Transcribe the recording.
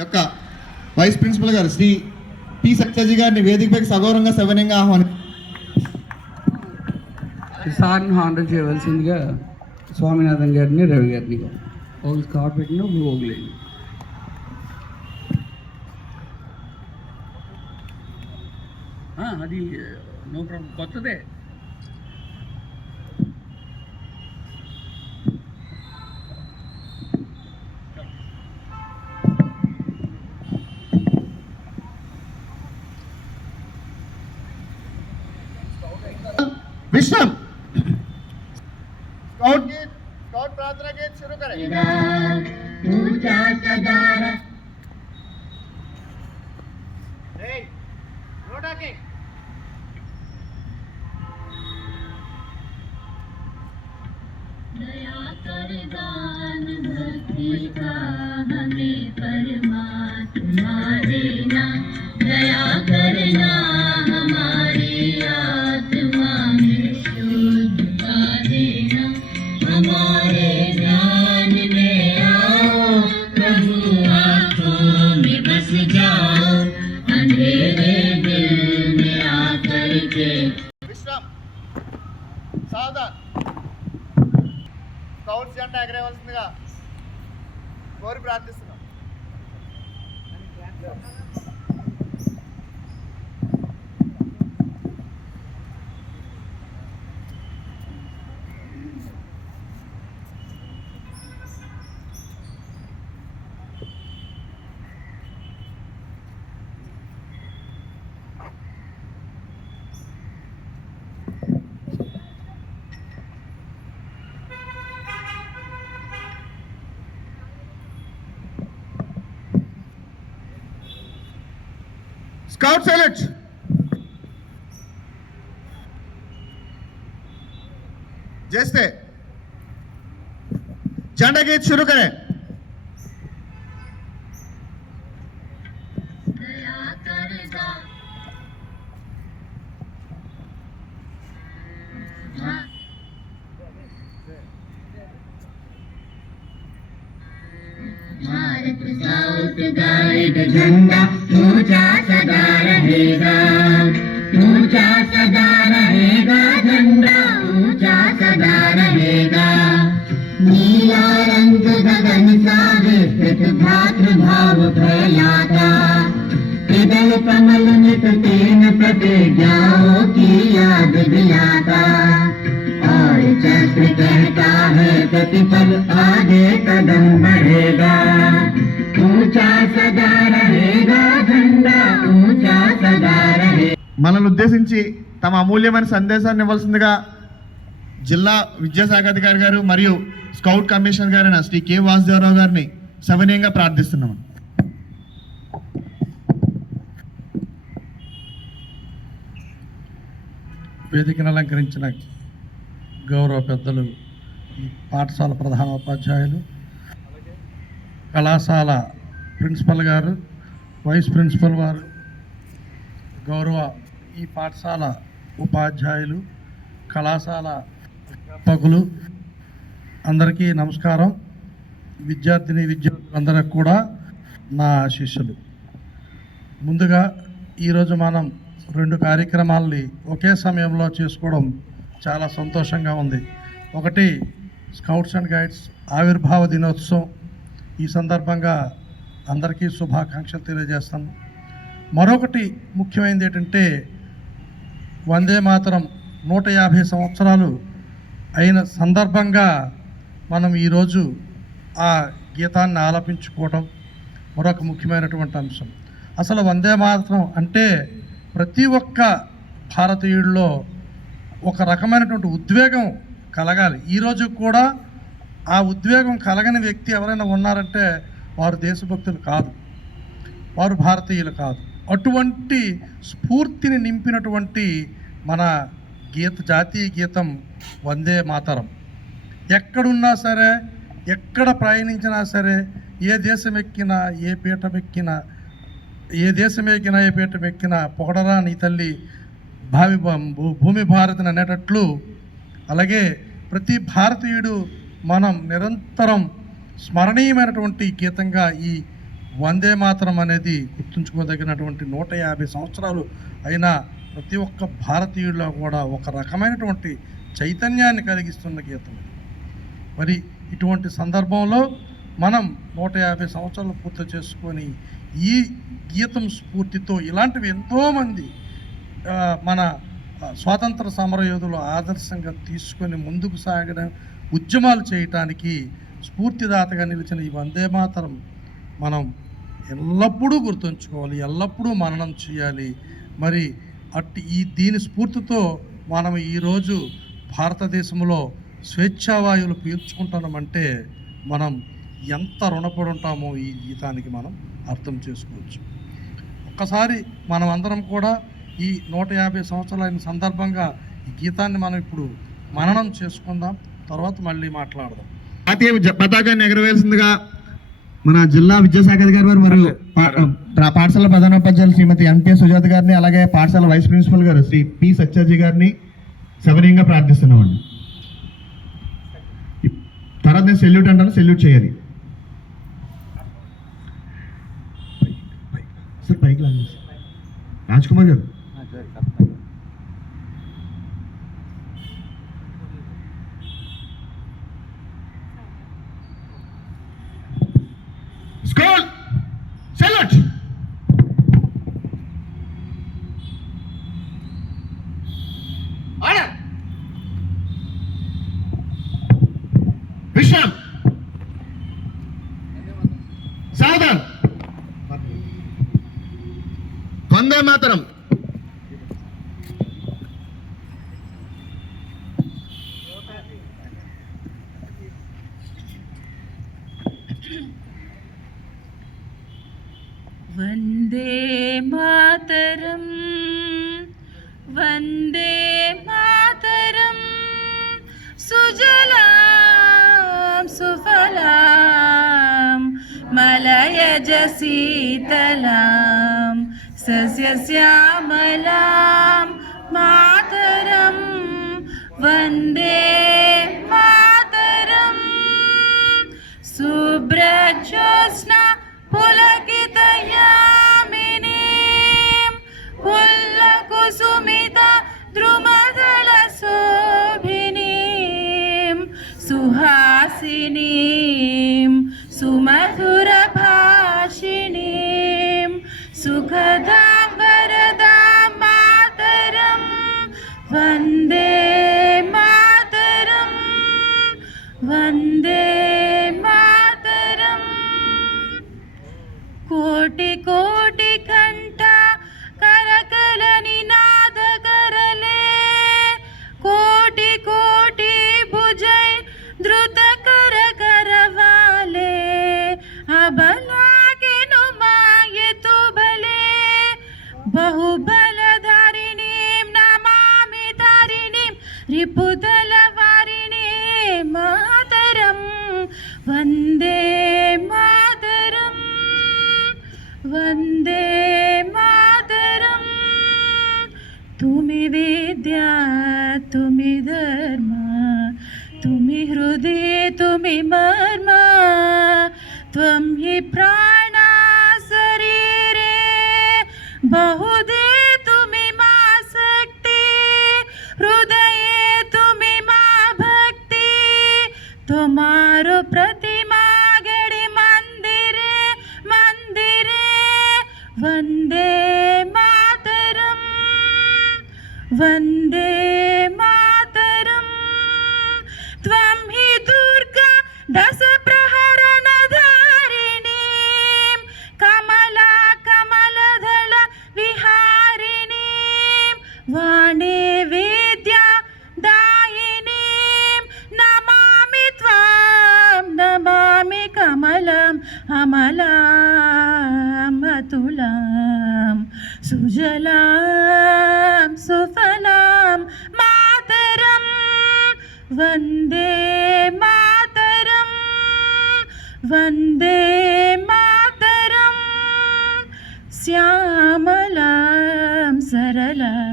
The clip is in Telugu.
యొక్క వైస్ ప్రిన్సిపల్ గారు శ్రీ పి సత్యజీ గారిని వేదికపైకి సగౌరవంగా సవినయంగా సార్ని హాండర్ చేయవలసిందిగా స్వామినాథన్ గారిని రవి గారిని ఒక స్కాట్ పెట్టిన పోగలేదు. అది నో ప్రాబ్లం, కొత్తదే. विश्राम स्काउट गीत स्काउट प्रार्थना गीत शुरू करें। ऊंचा सदारा नोटा के दया कर दान भक्ति का हमें परमात्मा देना, दया करना हमारी आत्मा में शुद्धता देना, हमारे ध्यान में आओ प्रभु, आँखों में बस जाओ, अंधेरे दिल में आकर के। विश्राम सावधान స్కౌట్స్ జెండా ఎగరేవలసిందిగా కోరి ప్రార్థిస్తున్నాం. स्काउट सैलेंट जैसे झंडा गीत शुरू करें। भारत स्काउट गाइड झंडा ऊंचा सदा रहेगा, ऊंचा सदा रहेगा, झंडा ऊंचा सदा रहेगा। नीला रंग गगन सा विस्तृत भ्रातृभाव फैलाता, हृदय कमल नित तीन प्रतिज्ञाओं की याद दिलाता, और चक्र कहता है प्रतिपल आगे कदम बढ़ेगा, ऊंचा सदा रहेगा, झंडा ऊंचा सदा रहेगा। మనల్ని ఉద్దేశించి తమ అమూల్యమైన సందేశాన్ని ఇవ్వాల్సిందిగా జిల్లా విద్యాశాఖ అధికారి గారు మరియు స్కౌట్ కమిషనర్ గారైన శ్రీ కె వాసుదేవరావు గారిని సవినయంగా ప్రార్థిస్తున్నాము. వేదికను అలంకరించిన గౌరవ పెద్దలు, ఈ పాఠశాల ప్రధానోపాధ్యాయులు, కళాశాల ప్రిన్సిపల్ గారు, వైస్ ప్రిన్సిపల్ వారు, గౌరవ ఈ పాఠశాల ఉపాధ్యాయులు, కళాశాల అధ్యాపకులు అందరికీ నమస్కారం. విద్యార్థులందరికీ కూడా నా ఆశీస్సులు. ముందుగా ఈరోజు మనం 2 కార్యక్రమాలని ఒకే సమయంలో చేసుకోవడం చాలా సంతోషంగా ఉంది. ఒకటి స్కౌట్స్ అండ్ గైడ్స్ ఆవిర్భావ దినోత్సవం. ఈ సందర్భంగా అందరికీ శుభాకాంక్షలు తెలియజేస్తాను. మరొకటి ముఖ్యమైనది ఏంటంటే వందే మాతరం 150 సంవత్సరాలు అయిన సందర్భంగా మనం ఈరోజు ఆ గీతాన్ని ఆలపించుకోవడం మరొక ముఖ్యమైనటువంటి అంశం. అసలు వందే మాతరం అంటే ప్రతి ఒక్క భారతీయుడిలో ఒక రకమైనటువంటి ఉద్వేగం కలగాలి. ఈరోజు కూడా ఆ ఉద్వేగం కలగని వ్యక్తి ఎవరైనా ఉన్నారంటే వారు దేశభక్తులు కాదు, వారు భారతీయులు కాదు. అటువంటి స్ఫూర్తిని నింపినటువంటి మన జాతీయ గీతం వందే మాతరం. ఎక్కడున్నా సరే, ఎక్కడ ప్రయాణించినా సరే, ఏ దేశం ఎక్కినా, ఏ పీఠం ఎక్కినా, ఏ పీఠం ఎక్కినా పొగడరా నీ తల్లి భూమి భారతిని అనేటట్లు, అలాగే ప్రతి భారతీయుడు మనం నిరంతరం స్మరణీయమైనటువంటి గీతంగా ఈ వందే మాతరం అనేది గుర్తుంచుకోదగినటువంటి 150 సంవత్సరాలు అయిన ప్రతి ఒక్క భారతీయుల్లో కూడా ఒక రకమైనటువంటి చైతన్యాన్ని కలిగిస్తున్న గీతం. మరి ఇటువంటి సందర్భంలో మనం 150 సంవత్సరాలు పూర్తి చేసుకొని ఈ గీతం స్ఫూర్తితో ఇలాంటివి ఎంతోమంది మన స్వాతంత్ర సమరయోధులు ఆదర్శంగా తీసుకొని ముందుకు సాగడం, ఉద్యమాలు చేయటానికి స్ఫూర్తిదాతగా నిలిచిన ఈ వందే మాతరం మనం ఎల్లప్పుడూ గుర్తుంచుకోవాలి, ఎల్లప్పుడూ మననం చేయాలి. మరి దీని స్ఫూర్తితో మనం ఈరోజు భారతదేశంలో స్వేచ్ఛావాయువులు పీల్చుకుంటున్నామంటే మనం ఎంత రుణపడి ఉంటామో ఈ గీతానికి మనం అర్థం చేసుకోవచ్చు. ఒక్కసారి మనం అందరం కూడా ఈ 150 సంవత్సరాలైన సందర్భంగా ఈ గీతాన్ని మనం ఇప్పుడు మననం చేసుకుందాం, తర్వాత మళ్ళీ మాట్లాడదాం. జాతీయ పతాకాన్ని ఎగరవేయాల్సిందిగా మన జిల్లా విద్యాశాఖ అధికారి గారు మరియు పాఠశాల ప్రధానోపాధ్యాయులు శ్రీమతి ఎంకే సుజాత గారిని, అలాగే పాఠశాల వైస్ ప్రిన్సిపల్ గారు శ్రీ పి సత్యాజీ గారిని సవినయంగా ప్రార్థిస్తున్నామండి. తర్వాత నేను సెల్యూట్ అంటాను, సెల్యూట్ చేయాలి. సార్ పైకి లాగండి రాజ్ కుమార్ గారు. School! Salute! Order! Vishram! Sadhan! Vande Mataram! Vande Mataram Vande Mataram सुजलां सुफलां मलयज शीतलां सस्यश्यामलां मातरं वन्दे मातरम् शुभ्रज्योत्स्ना पुलकितयामिनीं पुल्लकुसुमिता द्रुमदलशोभिनीं सुहासिनीं सुमधुरभाषिणीं सुखदां वरदां मातरं वन्दे मातरं वन्दे कोटि कोटि कंठ करकल निनाद करले कोटि कोटि भुजै द्रुत कर करवाले अबला के नुमाये तु भले बहुबलधारिणीं नमामि तारिणीं रिपुदलवारिणीं मातरं वन्दे मातरम् वन्दे मातरम् तुमि विद्या तुमि धर्म तुमि हृदय तुमि मर्म त्वं हि प्राणा शरीरे बहुधे तुमि मा शक्ति हृदये तुमि मा भक्ति तुम्हारो प्रतिमा गढ़ी मंदिरे मंदिरे वन्दे मातरम् वन्दे मातरम् त्वं हि दुर्गा दश प्रहरणधारिणीं कमला कमलदल विहारिणीं वाणी विद्या दायिनीं नमामि त्वां नमामि कमलम् अमलाम् अतुलां सुजलां सुफलां मातरं वन्दे मातरं वन्दे मातरं श्यामलां सरलां